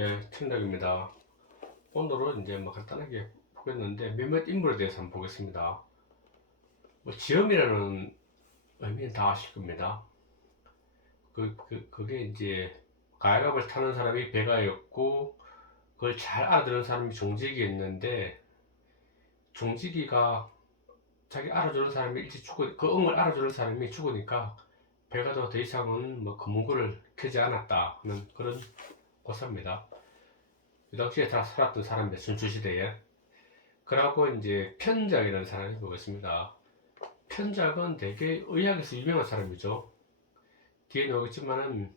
예, 천덕입니다. 오늘은 이제 뭐 간단하게 보겠는데 몇몇 인물에 대해서 한번 보겠습니다. 뭐 지엄이라는 의미는 다 아실 겁니다. 그게 이제 가야갑을 타는 사람이 배가였고 그걸 잘 알아들은 사람이 종직이었는데 종직이가 자기 알아주는 사람이 일찍 그 응을 알아주는 사람이 죽으니까 배가도 더 이상은 뭐 검은고를 켜지 않았다 하는 그런 고사입니다. 이 당시에 다 살았던 사람인데 순추시대에 그러고 이제 편작이라는 사람이 보겠습니다. 편작은 되게 의학에서 유명한 사람이죠. 뒤에 나오겠지만은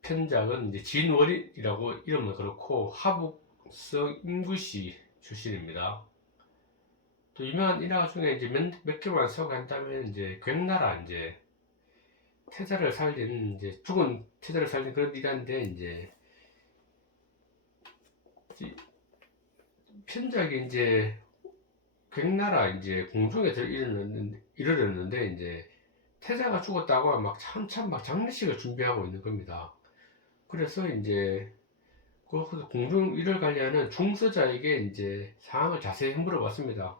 편작은 이제 진월이라고 이름은 그렇고 하북성 인구시 출신입니다. 또 유명한 일화 중에 이제 몇 개만 소개한다면 이제 괭나라 이제 태자를 살린 이제 죽은 태자를 살린 그런 일화인데 이제 편작이 이제 괭나라 이제 공중에 이르렀는데 이제 태자가 죽었다고 막 한참 막 장례식을 준비하고 있는 겁니다. 그래서 이제 그 공중 일을 관리하는 중서자에게 이제 상황을 자세히 물어봤습니다.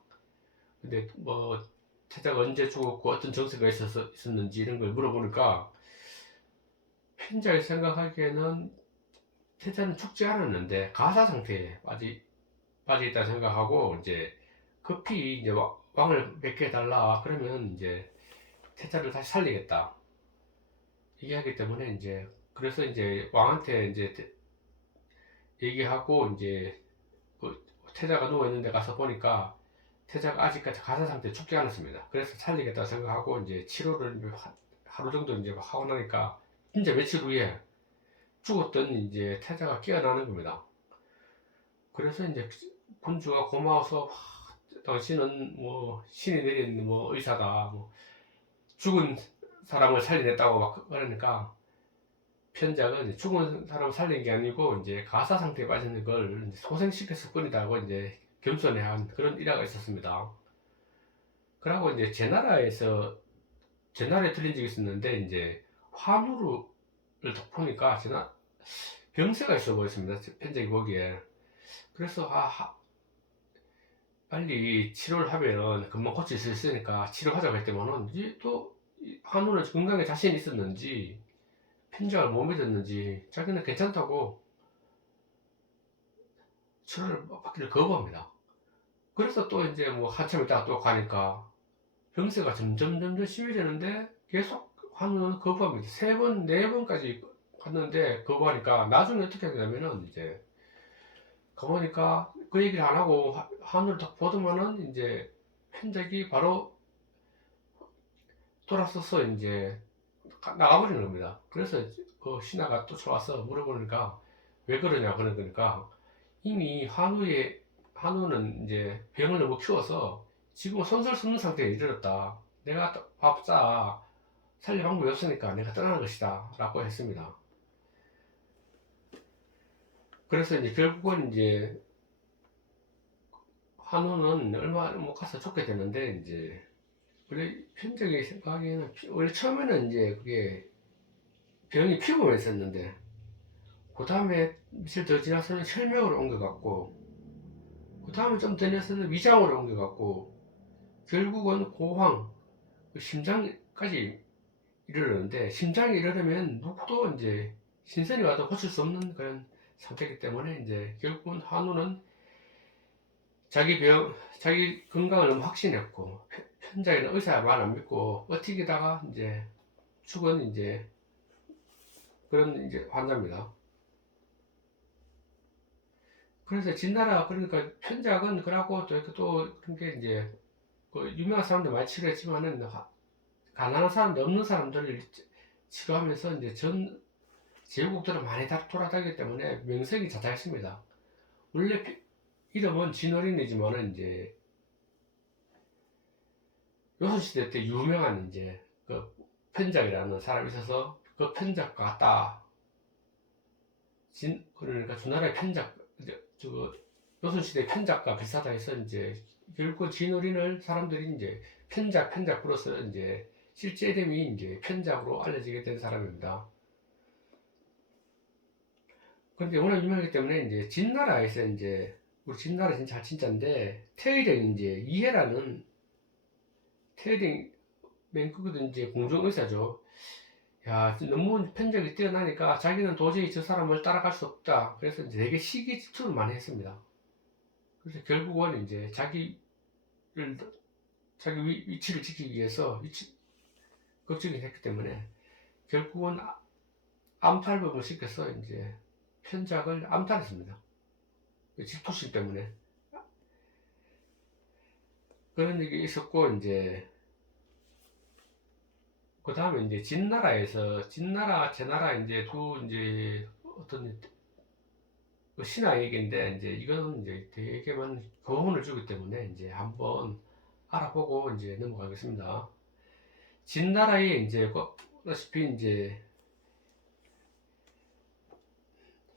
근데 뭐 태자가 언제 죽었고 어떤 정세가 있었는지 이런 걸 물어보니까 편자가 생각하기에는 태자는 죽지 않았는데 가사 상태에 빠져 있다 생각하고 이제 급히 이제 왕을 뵙게 해달라 그러면 이제 태자를 다시 살리겠다 얘기하기 때문에 이제 그래서 이제 왕한테 이제 얘기하고 이제 그 태자가 누워 있는 데 가서 보니까 태자가 아직까지 가사 상태에 죽지 않았습니다. 그래서 살리겠다 생각하고 이제 치료를 하루 정도 이제 하고 나니까 진짜 며칠 후에 죽었던 이제 태자가 깨어나는 겁니다. 그래서 이제 군주가 고마워서 당신은 뭐 신이 내린 뭐 의사다 뭐 죽은 사람을 살려냈다고 막 그러니까 편작은 죽은 사람을 살린 게 아니고 이제 가사 상태에 빠지는 걸 소생시켰을 뿐이다고 이제 겸손해한 그런 일화가 있었습니다. 그리고 이제 제 나라에 들린 적이 있었는데 이제 환우를 딱 보니까 병세가 있어 보였습니다. 편작이 보기에. 그래서 빨리 치료를 하면 금방 고칠 수 있으니까 치료하자고 했더만은 이제 또 환우는 건강에 자신이 있었는지 편작을 못 믿었는지 자기는 괜찮다고 치료를 받기를 거부합니다. 그래서 또 이제 뭐 한참 있다가 또 가니까 병세가 점점 심해지는데 계속 환우는 거부합니다. 세 번, 네 번까지 갔는데 거부하니까 나중에 어떻게 되냐면은 이제 가보니까 그 얘기를 안 하고 환우를 딱 보더만은 이제 편작이 바로 돌아서서 이제 나가버리는 겁니다. 그래서 그 신하가 또 들어와서 물어보니까 왜 그러냐 그러니까 이미 한우는 이제 병을 너무 키워서 지금 손설 수 없는 상태에 이르렀다. 내가 밥싸 살릴 방법이 없으니까 내가 떠나는 것이다. 라고 했습니다. 그래서 이제 결국은 이제 한우는 얼마 못 가서 죽게 되는데 이제 원래 편적이 생각하기에는 원래 처음에는 이제 그게 병이 피부만 있었는데 그 다음에 며칠 더 지나서는 혈맥으로 옮겨갔고 그 다음에 좀 더 지나서는 위장으로 옮겨갔고 결국은 고황, 심장까지 이르르는데 심장이 이르르면 누구도 이제 신선이 와도 고칠 수 없는 그런 상태이기 때문에 이제 결국은 한우는 자기 건강을 너무 확신했고 편자에는 의사 말 안 믿고 버티기다가 이제 죽은 이제 그런 이제 환자입니다. 그래서 진나라 그러니까 편작은 그러고 또 그런 게 이제 그 유명한 사람들 많이 치료했지만은 가난한 사람들 없는 사람들을 치료하면서 이제 전 제국들은 많이 다 돌아다니기 때문에 명성이 자자했습니다. 원래 이름은 진어린이지만은 이제 요소시대 때 유명한 이제 그 편작이라는 사람이 있어서 그 편작과 같다. 그러니까 주나라의 편작, 저 요소시대 편작과 비슷하다 해서 이제 결국 진어린을 사람들이 이제 편작 불어서 이제 실제 이름이 이제 편작으로 알려지게 된 사람입니다. 근데 워낙 유명하기 때문에 이제 진나라에서 이제 우리 진나라 진짜인데 테일링 이제 이해라는 테일링 맹크거든 이제 공중의사죠. 야, 너무 편적이 뛰어나니까 자기는 도저히 저 사람을 따라갈 수 없다. 그래서 이제 되게 시기 질투를 많이 했습니다. 그래서 결국은 이제 자기 위치를 지키기 위해서 걱정이 했기 때문에 결국은 암살범을 시켜서 이제 편작을 암살했습니다. 질투심 때문에. 그런 일이 있었고, 이제, 그 다음에 이제 진나라, 제나라 이제 이제 어떤 그 신화 얘기인데, 이제 이거는 이제 되게 많은 교훈을 주기 때문에 이제 한번 알아보고 이제 넘어가겠습니다. 진나라에 이제, 보다시피 이제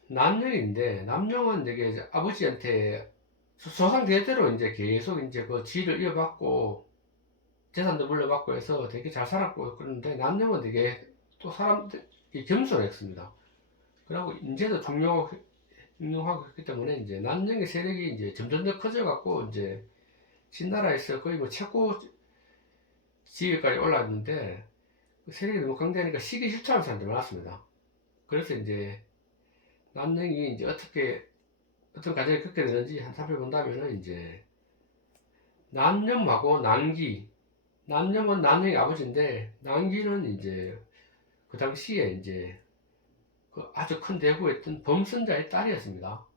남령인데, 남령은 되게 이제 아버지한테 조상 대대로 이제 계속 이제 그 지위를 이어받고 재산도 물려받고 해서 되게 잘 살았고 그런데 남녀은 되게 또 사람들이 겸손했습니다. 그리고 인재도 중용하고 했기 때문에 이제 남녀의 세력이 이제 점점 더 커져갖고 이제 진나라에서 거의 뭐 최고 지위까지 올랐는데 그 세력이 너무 강대하니까 시기 질투하는 사람들이 많았습니다. 그래서 이제 남녀이 이제 어떤 과정이 겪게 되는지 한 살펴본다면은 이제 난념하고 난념은 난영의 아버지인데 난기는 이제 그 당시에 이제 그 아주 큰 대부였던 범선자의 딸이었습니다.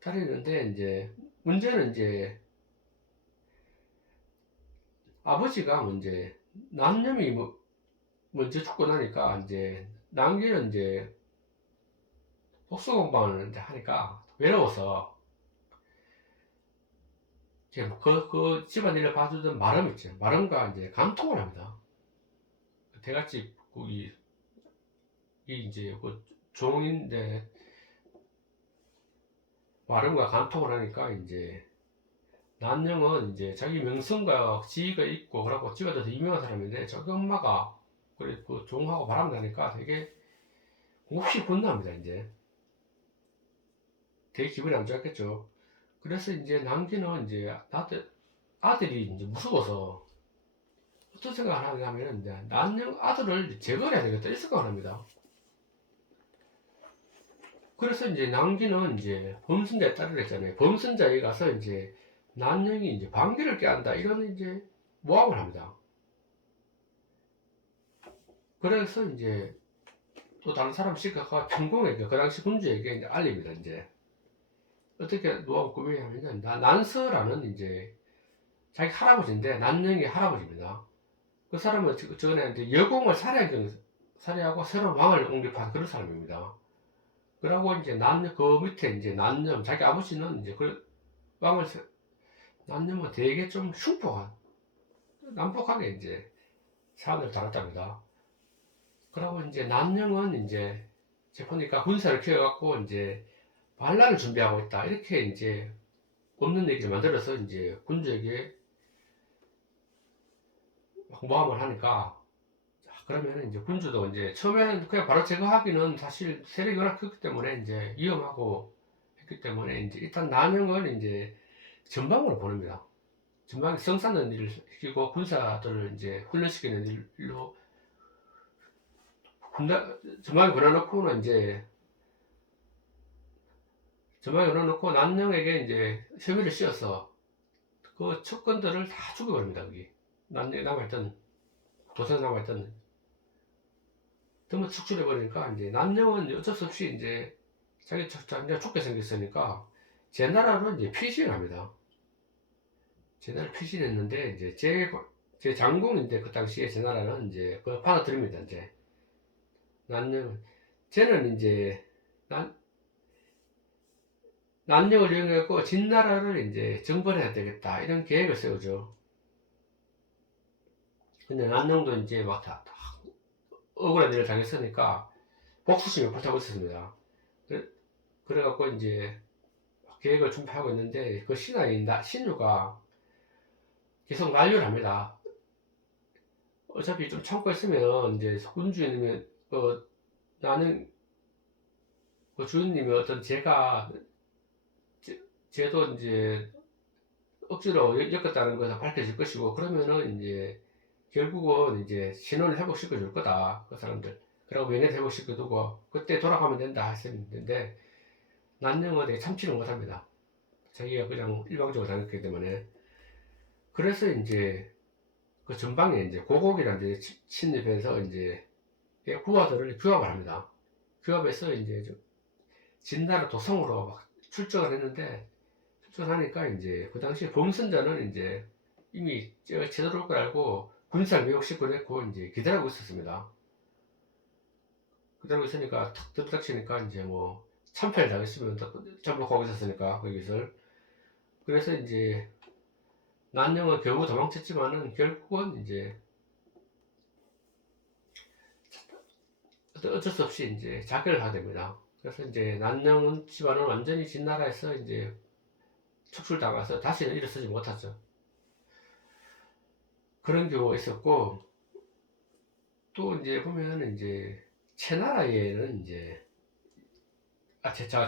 딸이었는데 이제 문제는 이제 아버지가 난념이 먼저 죽고 나니까 이제 난기는 이제 복수 공방을 이제 하니까 외로워서 이제 그 집안일을 봐주던 마름 있죠. 마름과 이제 간통을 합니다. 대갓집 이 이제 그 종인데 마름과 간통을 하니까 이제 난영은 이제 자기 명성과 지위가 있고 그러고 지가 더 유명한 사람인데 저기 엄마가 그래 그 종하고 바람나니까 되게 몹시 분노합니다. 이제 되게 기분이 안 좋았겠죠. 그래서 이제 남기는 이제 아들이 이제 무서워서 어떤 생각을 하냐 하면 이제 난영 아들을 제거해야 되겠다 이 생각을 합니다. 그래서 이제 남기는 이제 범선자의 딸을 했잖아요. 범선자에 가서 이제 난영이 이제 방귀를 껴안다 이런 이제 모함을 합니다. 그래서 이제 또 다른 사람 시가가 평공에게 그 당시 군주에게 이제 알립니다. 이제 어떻게 노하고 꾸미냐면 난서라는 이제 자기 할아버지인데 난영의 할아버지입니다. 그 사람은 전에 이제 여공을 살해하고 새로운 왕을 옹립한 그런 사람입니다. 그러고 이제 그 밑에 이제 난염 자기 아버지는 이제 그 왕을 난염은 되게 좀 난폭하게 이제 사람을 다뤘답니다. 그러고 이제 난염은 이제 보니까 군사를 키워갖고 이제 반란을 준비하고 있다 이렇게 이제 없는 얘기를 만들어서 이제 군주에게 모함을 하니까 그러면 이제 군주도 이제 처음에는 그냥 바로 제거하기는 사실 세력이 워낙 컸기 때문에 이제 위험하고 했기 때문에 이제 일단 난영을 이제 전방으로 보냅니다. 전방에 성사는 일을 시키고 군사들을 이제 훈련시키는 일로 전방에 보내놓고는 이제 전방에 보내놓고 난영에게 이제 혐의를 씌워서 그 첩권들을 다 죽여버립니다. 거기 남아있던 도성에 남아있던 너무 축출해버리니까 이제 난영은 어쩔 수 없이 이제 자기가 죽게 생겼으니까 제 나라로 이제 피신을 합니다. 제 나라 피신했는데 이제 제 장공인데 그 당시에 제 나라는 이제 그걸 받아들입니다. 이제 난영 쟤는 이제 난영을 이용해갖고 진나라를 이제 정벌해야 되겠다 이런 계획을 세우죠. 근데 난영도 이제 막 다 억울한 일을 당했으니까 복수심이 불타고 있었습니다. 그래갖고 이제 계획을 준비하고 있는데 그 신유가 계속 난리를 합니다. 어차피 좀 참고 있으면 이제 군주이면 나는 그 주인님이 어떤 제도 이제 억지로 엮었다는 것을 밝혀질 것이고, 그러면은 이제 결국은 이제 신원을 회복시켜 줄 거다, 그 사람들. 그리고 면회 회복시켜 두고 그때 돌아가면 된다 했었는데, 난영은 되게 참지를 못합니다. 자기가 그냥 일방적으로 다녔기 때문에. 그래서 이제 그 전방에 이제 고곡이라는 데 침입해서 이제 부하들을 규합을 합니다. 규합해서 이제 진나라 도성으로 막 출정을 했는데, 출정하니까 이제 그 당시에 범선자는 이제 이미 제대로 올 걸 알고 군사를 미혹시키고 했고 이제 기다리고 있었습니다. 기다리고 있으니까 탁 들이닥치니까 이제 뭐 참패를 당했으면 잠복하고 있었으니까 거기서. 그래서 이제 난영은 겨우 도망쳤지만은 결국은 이제 어쩔 수 없이 이제 자결을 하게 됩니다. 그래서 이제 난영은 집안은 완전히 진나라에서 이제 축출당해서 다시는 일어서지 못하죠. 그런 경우가 있었고, 또 이제 보면 이제 채나라에는 이제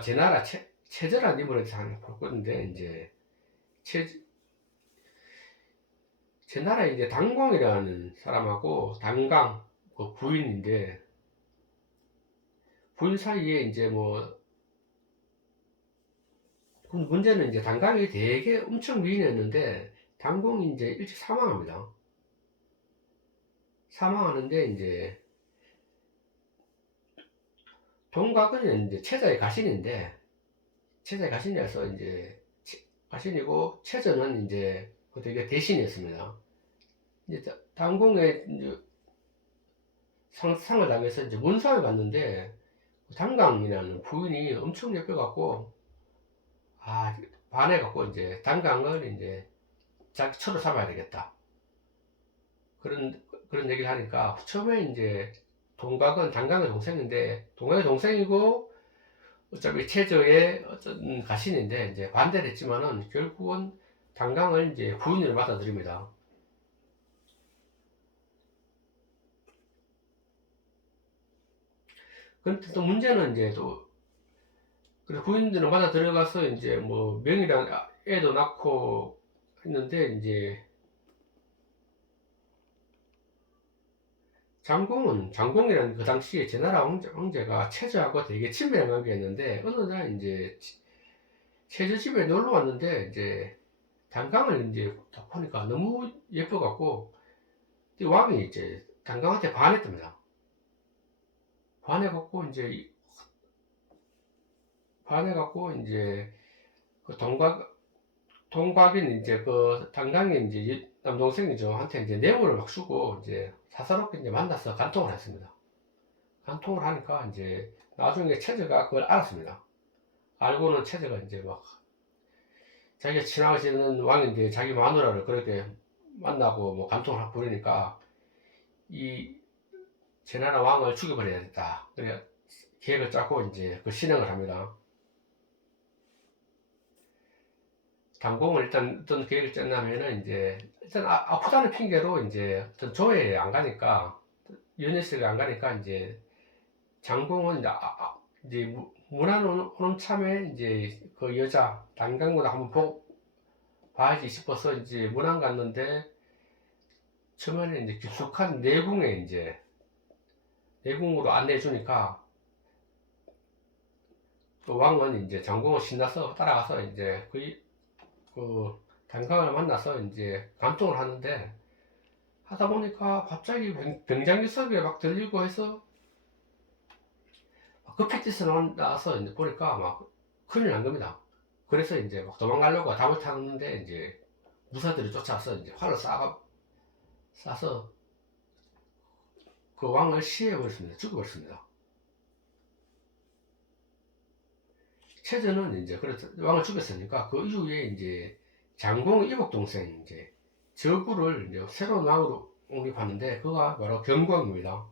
제 나라 최저란 인물에 대해서 하나 볼 건데, 이제 제 나라에 이제 당공이라는 사람하고 당강 그 부인인데, 부인 사이에 이제 뭐 문제는 이제 당강이 되게 엄청 미인했는데 당공이 이제 일찍 사망합니다. 사망하는데 이제 동각은 이제 채자의 가신인데, 채자의 가신이라서 이제 가신이고, 채자는 이제 되게 대신이었습니다. 이제 당공에 이제 상을 당해서 이제 문상을 받는데, 당강이라는 부인이 엄청 예뻐갖고, 아, 반해갖고 이제 당강을 이제 자기 처로 삼아야 되겠다. 그런 얘기를 하니까, 처음에 이제 동각은 당강의 동생인데, 동각의 동생이고 어차피 최저의 어떤 가신인데 이제 반대를 했지만은 결국은 당강을 이제 부인으로 받아들입니다. 근데 또 문제는 이제 또 부인들은 받아 들어가서 이제 뭐 명이랑 애도 낳고 했는데, 이제 장공이라는 그 당시에 제나라 황제가 최저하고 되게 친밀한 관계였는데, 어느 날 이제 최저 집에 놀러 왔는데 이제 당강을 이제 딱 보니까 너무 예뻐갖고 왕이 이제 당강한테 반했답니다. 반해갖고 이제 그 동각인 이제 그 당강이 이제 남동생이죠 한테 이제 뇌물을 막 주고 이제 사사롭게 이제 만나서 간통을 했습니다. 간통을 하니까 이제 나중에 최저가 그걸 알았습니다. 알고는 최저가 이제 막 자기가 친하지는 왕인데 자기 마누라를 그렇게 만나고 뭐 간통을 하고 그러니까 이 제나라 왕을 죽여버려야겠다. 그래 계획을 짜고 이제 그 실행을 합니다. 당공을 일단 어떤 계획을 짰냐면은 이제 일단 아프다는 핑계로 이제 어떤 조회에 안 가니까, 연회실에 안 가니까 이제 장공은 이제 문안 오는 참에 이제 그 여자 당강보다 한번 봐야지 싶어서 이제 문안 갔는데, 처음에는 이제 깊숙한 내궁에 이제 내궁으로 안내해 주니까 그 왕은 이제 장공을 신나서 따라가서 이제 그 당강을 만나서 이제 간통을 하는데, 하다 보니까 갑자기 병장기석에 막 들리고 해서 급히 뛰어나와서 이제 보니까 막 큰일 난 겁니다. 그래서 이제 막 도망가려고 답을 타는데 이제 무사들이 쫓아와서 이제 활을 쏴서 그 왕을 시해버렸습니다. 죽여버렸습니다. 최저는 이제 그래서 왕을 죽였으니까 그 이후에 이제 장공 이복 동생 이제 저구를 이제 새로운 왕으로 옹립하는데, 그가 바로 경광입니다.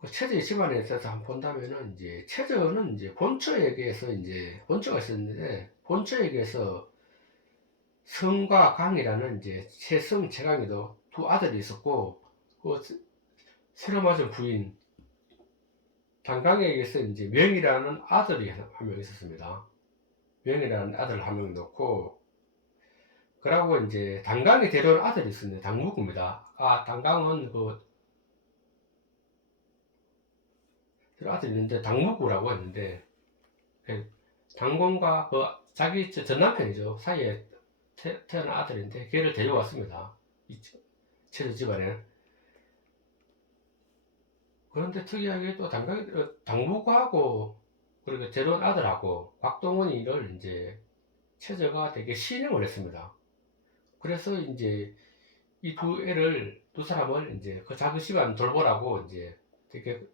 그 최저의 집안에 있어서 한번 본다면은 이제 최저는 이제 본처에게서 이제 본처가 있었는데, 본처에게서 성과 강이라는 이제 최성 최강이도 두 아들이 있었고, 그 새로 맞은 부인 단강에게서 이제 명이라는 아들이 한 명 있었습니다. 명이라는 아들 한 명 넣고, 그러고 이제 단강이 데려온 아들이 있었는데 당무구입니다. 단강은 아들이 있는데 당무구라고 했는데, 당공과 자기 전 남편이죠. 사이에 태어난 아들인데 걔를 데려왔습니다. 이 최저 집안에. 그런데 특이하게 또 당무구하고 그리고 데려온 아들하고 곽동원이를 이제 최저가 되게 신임을 했습니다. 그래서 이제 이 두 사람을 이제 그 작은 집안 돌보라고 이제 되게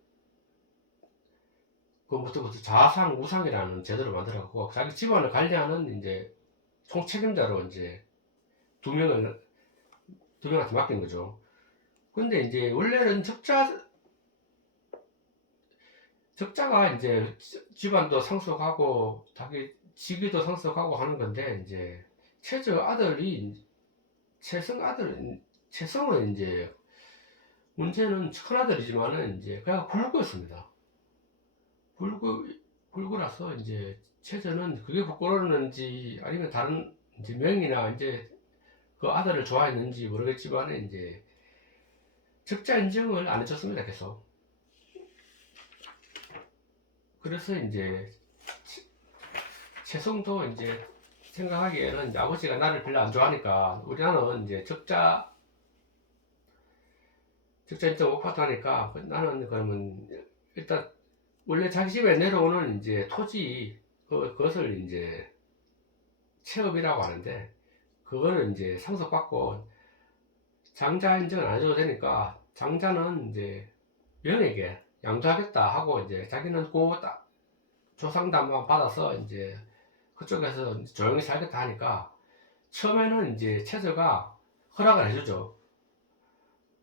그부터 자상 우상이라는 제도를 만들어갖고 자기 집안을 관리하는 이제 총책임자로 이제 두 명을 두 명한테 맡긴 거죠. 근데 이제 원래는 적자가 이제 집안도 상속하고 자기 직위도 상속하고 하는 건데 이제 최저 아들이 최성은 이제 문제는 큰아들이지만은 이제 그냥 불구였습니다. 불구라서 이제 최저는 그게 부끄러웠는지 아니면 다른 이제 명이나 이제 그 아들을 좋아했는지 모르겠지만 이제 적자 인정을 안 해줬습니다. 계속. 그래서 이제 최성도 이제 생각하기에는 이제 아버지가 나를 별로 안 좋아하니까 나는 이제 적자 인정 못 받다니까 나는 그러면 일단 원래 자기 집에 내려오는 이제 토지 그것을 이제 체업이라고 하는데 그거를 이제 상속받고 장자 인정을 안 해줘도 되니까 장자는 이제 명에게 양도하겠다 하고 이제 자기는 조상담만 받아서 이제 그쪽에서 조용히 살겠다 하니까 처음에는 이제 최저가 허락을 해주죠.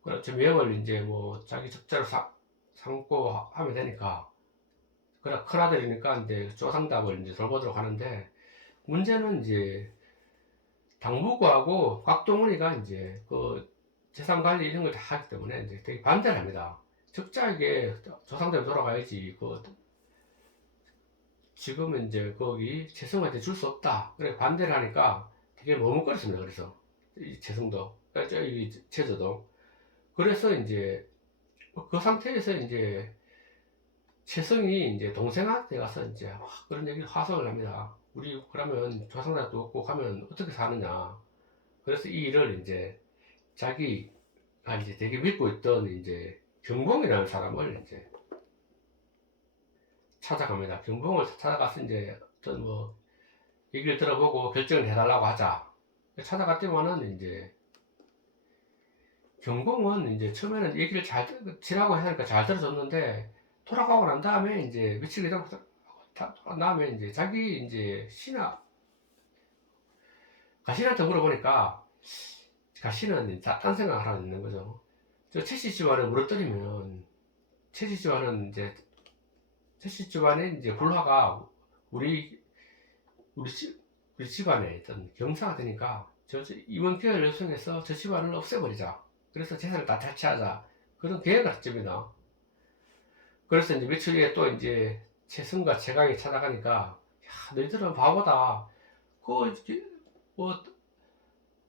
그렇죠. 명을 이제 뭐 자기 적자로 삼고 하면 되니까. 그래 큰아들이니까 이제 조상담을 이제 돌보도록 하는데 문제는 이제 당무구하고 곽동원이가 이제 그 재산 관리 이런 걸 다 하기 때문에 이제 되게 반대를 합니다. 적자에게 조상대로 돌아가야지. 지금은 이제 거기 재성한테 줄 수 없다. 그래 반대를 하니까 되게 머뭇거렸습니다. 그래서 이 재성도, 이 최저도. 그래서 이제 그 상태에서 이제 재성이 이제 동생한테 가서 이제 그런 얘기를 화성을 합니다. 우리 그러면 조상들도 없고 가면 어떻게 사느냐. 그래서 이 일을 이제 자기가 이제 되게 믿고 있던 이제 경봉이라는 사람을 이제 찾아갑니다. 경봉을 찾아가서 이제 어떤 얘기를 들어보고 결정을 해달라고 하자. 찾아갔더니만은 이제 경봉은 이제 처음에는 얘기를 지라고 하니까 잘 들어줬는데 돌아가고 난 다음에 이제 며칠 다음에 이제 자기 이제 가신한테 물어보니까 가신은 딴 생각을 하고 있는 거죠. 저 채씨 집안에 물어뜯으면 채씨 집안에 이제 불화가 우리 집안에 있던 경사가 되니까 이번 기회를 요청해서 저 집안을 없애버리자. 그래서 재산을 다 탈취하자. 그런 계획을 했습니다. 그래서 이제 며칠 후에 또 이제 최승과 최강이 찾아가니까 야 너희들은 바보다.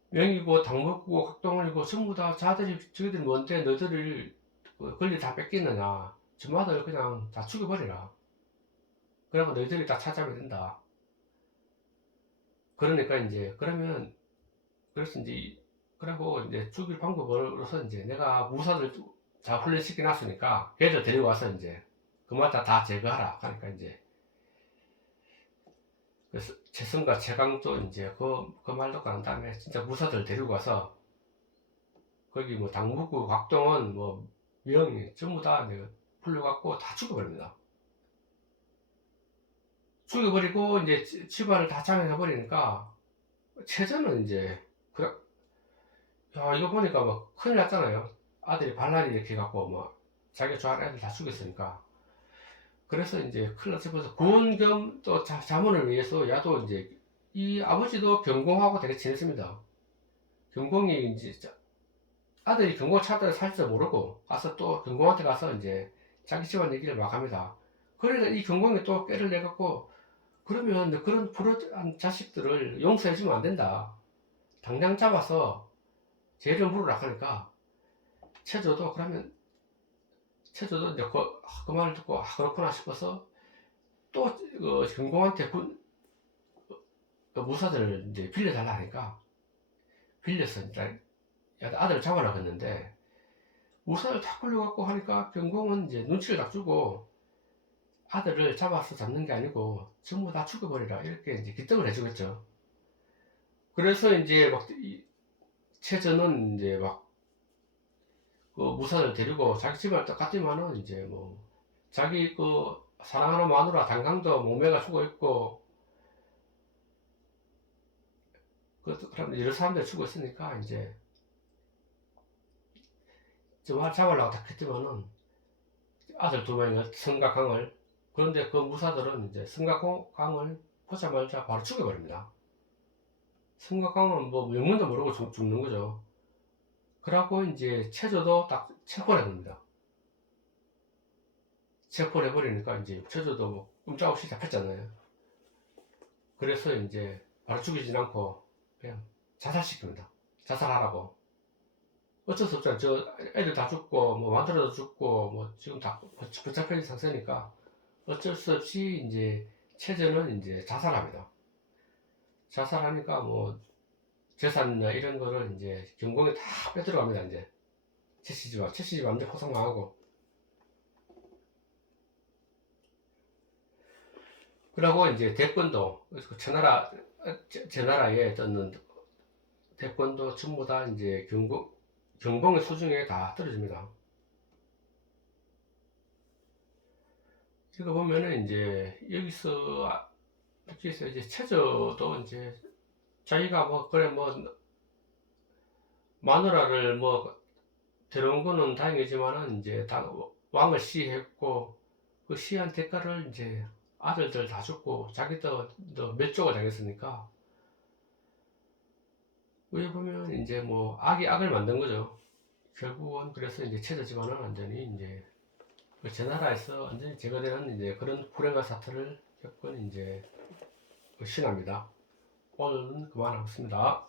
명이고 당목이고 각동원이고 전부 다 저희들이 뭔데 너희들을 권리 다 뺏기느냐. 저마들 그냥 다 죽여버리라. 그러면 너희들이 다 찾아오면 된다. 그러니까 이제 그래서 이제 그리고 이제 죽일 방법으로서 이제 내가 무사들 다 훈련시켜 놨으니까 걔들 데리고 와서 이제 그마다 다 제거하라 하니까 이제 그래서 재성과 재강도 이제 그 말 듣고 난 다음에 진짜 무사들 데리고 와서 거기 뭐 당무구, 곽동원, 명이 전부 다 내가 풀려갖고 다 죽여버립니다. 죽여버리고 이제 집안을 다 장애해버리니까 최저는 이제 야 이거 보니까 큰일 났잖아요. 아들이 반란이 이렇게 해갖고 자기가 좋아하는 애들 다 죽였으니까. 그래서 이제 큰일 났어. 그래서 구원 겸 또 자문을 위해서 야도 이제 이 아버지도 경공하고 되게 친했습니다. 경공이 이제 아들이 경공 찾다 살지 모르고 가서 또 경공한테 가서 이제 자기 집안 얘기를 막 합니다. 그러니까 이 경공이 또 꾀를 내갖고 그러면 그런 불효한 자식들을 용서해주면 안 된다. 당장 잡아서 죄를 물으라 하니까 최조도 그러면 최조도 이제 그 말을 듣고 그렇구나 싶어서 또 경공한테 그 무사들을 이제 빌려달라 하니까 빌려서 이제 아들을 잡아라고 했는데 무사를 다 끌려갖고 하니까 경공은 이제 눈치를 딱 주고 아들을 잡아서 잡는 게 아니고 전부 다 죽여버리라 이렇게 이제 기떡을 해주겠죠. 그래서 이제 막 최저는 이제 막 그 무사를 데리고 자기 집을 똑같지만은 이제 뭐 자기 그 사랑하는 마누라 단강도 목매가 죽어 있고 그럼 여러 사람들이 죽어 있으니까 이제 저말 잡으려고 딱 했지만은 아들 두 명이 성곽강을 그런데 그 무사들은 이제 성곽강을 보자마자 바로 죽여버립니다. 성곽강은 뭐 명문도 모르고 죽는 거죠. 그러고 이제 체조도 딱 체포를 해버립니다. 체포를 해버리니까 이제 체조도 뭐 꼼짝없이 잡혔잖아요. 그래서 이제 바로 죽이진 않고 그냥 자살시킵니다. 자살하라고. 어쩔 수 없잖아. 저 애들 다 죽고 뭐 마누라도 죽고 뭐 지금 다 붙잡혀 있는 상태니까 어쩔 수 없이 이제 최저는 이제 자살합니다. 자살하니까 뭐 재산이나 이런 거를 이제 경공이 다 빼들어갑니다. 이제 최씨집 완전 포상망하고 그러고 이제 대권도 제나라에 떴는 대권도 전부 다 이제 경공의 수중에 다 떨어집니다. 이거 보면은 이제 여기서 이제 최저도 이제 자기가 뭐 그래 뭐 마누라를 뭐 데려온 거는 다행이지만은 이제 다 왕을 시했고 그 시한 대가를 이제 아들들 다 죽고 자기도 몇 조가 당했으니까 여기 보면 이제 뭐 악이 악을 만든 거죠. 결국은 그래서 이제 최저지만은 완전히 이제 제 나라에서 완전히 제거되는 이제 그런 불행한 사태를 겪은 이제 신화입니다. 오늘은 그만하겠습니다.